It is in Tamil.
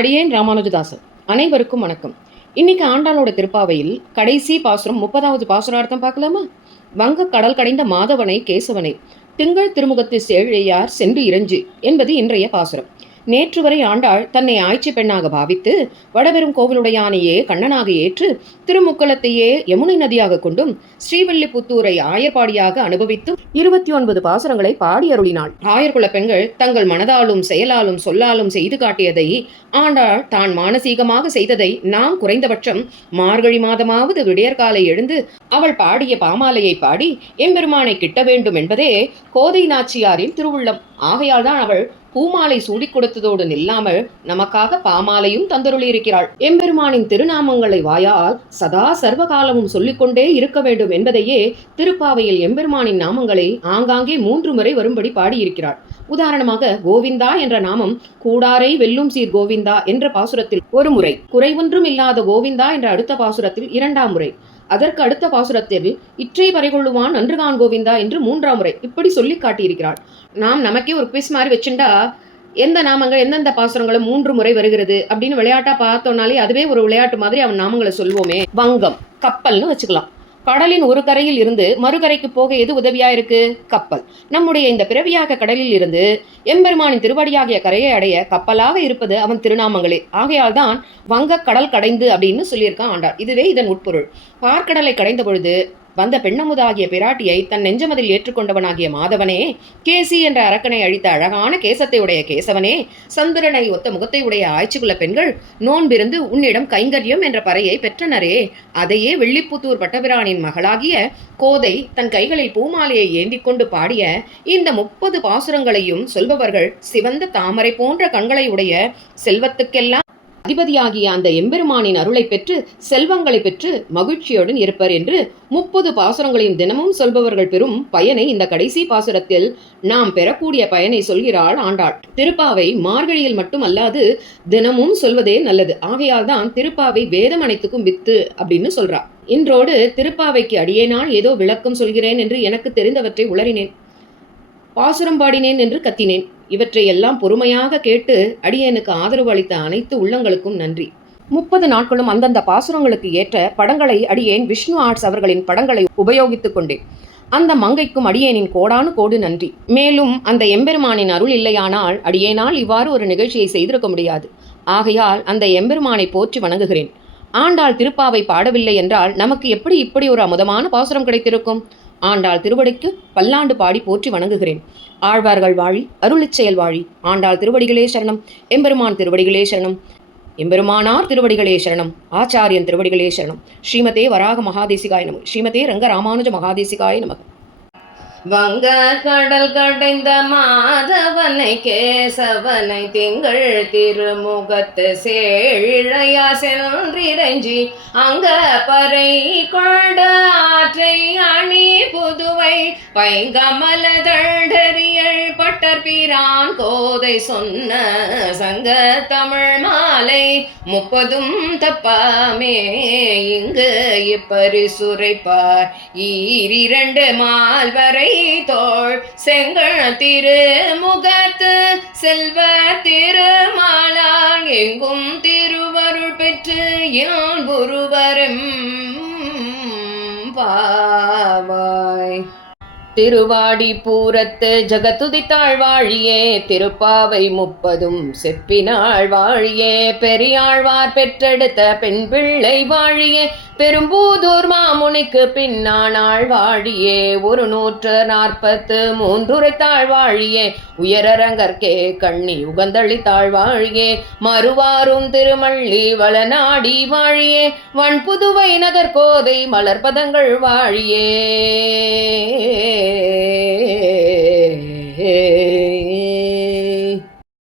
அடியேன் ராமானுஜதாசன். அனைவருக்கும் வணக்கம். இன்னைக்கு ஆண்டாளோட திருப்பாவையில் கடைசி பாசுரம் 30வது பாசுரார்த்தம் பார்க்கலாமா? வங்க கடல் கடைந்த மாதவனை கேசவனை திங்கள் திருமுகத்து சேழையார் சென்று இறைஞ்சு என்பது இன்றைய பாசுரம். நேற்று வரை ஆண்டாள் தன்னை ஆய்ச்சி பெண்ணாக பாவித்து வடபெரும் கோவிலுடையானையே கண்ணனாக ஏற்று திருமுக்கலத்தையே யமுனை நதியாக கொண்டும் ஸ்ரீவில்லிபுத்தூரை ஆயர்பாடியாக அனுபவித்தும் 29 பாசுரங்களை பாடி அருளினாள். ஆயர்குல பெண்கள் தங்கள் மனதாலும் செயலாலும் சொல்லாலும் செய்து காட்டியதை ஆண்டாள் தான் மானசீகமாக செய்ததை நாம் குறைந்தபட்சம் மார்கழி மாதமாவது விடியற்காலை எழுந்து அவள் பாடிய பாமாலையை பாடி எம்பெருமானை கிட்ட வேண்டும் என்பதே கோதை நாச்சியாரின் திருவுள்ளம். ஆகையால் தான் அவள் பூமாலை சூடிக் கொடுத்ததோடு நில்லாமல் நமக்காக பாமாலையும் தந்தருளியிருக்கிறாள். எம்பெருமானின் திருநாமங்களை வாயால் சதா சர்வகாலமும் சொல்லிக்கொண்டே இருக்க வேண்டும் என்பதையே திருப்பாவையில் எம்பெருமானின் நாமங்களை ஆங்காங்கே 3 முறை வரும்படி பாடியிருக்கிறாள். உதாரணமாக கோவிந்தா என்ற நாமம் கூடாரை வெல்லும் சீர் கோவிந்தா என்ற பாசுரத்தில் 1 முறை, குறைவொன்றும் இல்லாத கோவிந்தா என்ற அடுத்த பாசுரத்தில் 2ஆம் முறை, அதற்கு அடுத்த பாசுரத்தில் இற்றை பறைகொள்ளுவான் நன்றுகான் கோவிந்தா என்று 3ஆம் முறை இப்படி சொல்லி காட்டியிருக்கிறாள். நாம் நமக்கே ஒரு குவிஸ் மாதிரி வச்சுட்டா எந்த நாமங்கள் எந்தெந்த பாசுரங்களும் 3 முறை வருகிறது அப்படின்னு விளையாட்டா பார்த்தோம்னாலே அதுவே ஒரு விளையாட்டு மாதிரி அவன் நாமங்களை சொல்வோமே. வங்கம் கப்பல்னு வச்சுக்கலாம். கடலின் ஒரு கரையில் இருந்து மறுகரைக்கு போக எது உதவியா இருக்கு? கப்பல். நம்முடைய இந்த பிறவியாக கடலில் இருந்து எம்பெருமானின் திருவடியாகிய கரையை அடைய கப்பலாக இருப்பது அவன் திருநாமங்களே. ஆகையால் தான் வங்க கடல் கடைந்து அப்படின்னு சொல்லியிருக்கான் ஆண்டாள். இதுவே இதன் உட்பொருள். பார்க்கடலை கடைந்த பொழுது வந்த பெண்ணமுதாகிய பிராட்டியை தன் நெஞ்சமதில் ஏற்றுக்கொண்டவனாகிய மாதவனே, கேசி என்ற அரக்கனை அழித்த அழகான கேசத்தை உடைய கேசவனே, சந்திரனை ஒத்த முகத்தை உடைய ஆய்ச்சிக்குள்ள பெண்கள் நோன்பிருந்து உன்னிடம் கைங்கரியம் என்ற பறையை பெற்றனரே, அதையே வில்லிபுத்தூர் பட்டபிரானின் மகளாகிய கோதை தன் கைகளில் பூமாலையை ஏந்தி கொண்டு பாடிய இந்த 30 பாசுரங்களையும் சொல்பவர்கள் சிவந்த தாமரை போன்ற கண்களை உடைய செல்வத்துக்கெல்லாம் அதிபதியாகிய அந்த எம்பெருமானின் அருளை பெற்று செல்வங்களை பெற்று மகிழ்ச்சியுடன் இருப்பர் என்று 30 பாசுரங்களையும் தினமும் சொல்பவர்கள் பெறும் பயனை இந்த கடைசி பாசுரத்தில் நாம் பெறக்கூடிய பயனை சொல்கிறாள் ஆண்டாள். திருப்பாவை மார்கழியில் மட்டும் அல்லாது தினமும் சொல்வதே நல்லது. ஆகையால் தான் திருப்பாவை வேதம் அனைத்துக்கும் வித்து அப்படின்னு சொல்றா. இன்றோடு திருப்பாவைக்கு அடியேனால் ஏதோ விளக்கம் சொல்கிறேன் என்று எனக்கு தெரிந்தவற்றை உளறினேன், பாசுரம் பாடினேன் என்று கத்தினேன். இவற்றை எல்லாம் பொறுமையாக கேட்டு அடியேனுக்கு ஆதரவு அளித்த அனைத்து உள்ளங்களுக்கும் நன்றி. 30 நாட்களும் அந்தந்த பாசுரங்களுக்கு ஏற்ற படங்களை அடியேன் விஷ்ணு ஆர்ட்ஸ் அவர்களின் படங்களை உபயோகித்துக் கொண்டேன். அந்த மங்கைக்கும் அடியேனின் கோடானு கோடு நன்றி. மேலும் அந்த எம்பெருமானின் அருள் இல்லையானால் அடியேனால் இவ்வாறு ஒரு நிகழ்ச்சியை செய்திருக்க முடியாது. ஆகையால் அந்த எம்பெருமானை போற்றி வணங்குகிறேன். ஆண்டாள் திருப்பாவை பாடவில்லை என்றால் நமக்கு எப்படி இப்படி ஒரு அமுதமான பாசுரம் கிடைத்திருக்கும்? ஆண்டாள் திருவடிக்கு பல்லாண்டு பாடி போற்றி வணங்குகிறேன். ஆழ்வார்கள் வாழி, அருளிச்செயல் வாழி. ஆண்டாள் திருவடிகளே சரணம், எம்பெருமான் திருவடிகளே சரணம், எம்பெருமானார் திருவடிகளே சரணம், ஆச்சாரியன் திருவடிகளே சரணம். ஸ்ரீமதே வராக மகாதேசிகாய நமக, ஸ்ரீமதே ரங்க ராமானுஜ மகாதேசிகாய நமக. வங்க கடல் கடைந்த மாதவனை கேசவனை திங்கள் திருமுகத்து சேழையா சென்றிரஞ்சி அங்க பறை கொண்ட ஆற்றை அணி புதுவை பைங்கமல தண்டரியல் பட்டர் பிரான் கோதை சொன்ன சங்க தமிழ் மாலை 30ம் தப்பாமே இங்கு இப்பரிசுரைப்பார் ஈரிரண்டு மால்வரை தோள் செங்கண் திருமுகத்து செல்வ திருமாலான் எங்கும் திருவருள் பெற்று யான் ஒருவரும் பாவாய். திருவாடி பூரத்து ஜகத்துதித்தாள் வாழியே, திருப்பாவை 30ம் செப்பினாள் வாழியே, பெரியாழ்வார் பெற்றெடுத்த பெண் பிள்ளை வாழியே, பெரும்பூதூர் மாமுனிக்கு பின்னானாள் வாழியே, 143 உரைத்தாள் வாழியே, உயரரங்கற்கே கண்ணி உகந்தளித்தாள் வாழியே, மறுவாரும் திருமள்ளி வளநாடி வாழியே, வன்புதுவை நகர் கோதை மலர்பதங்கள் வாழியே.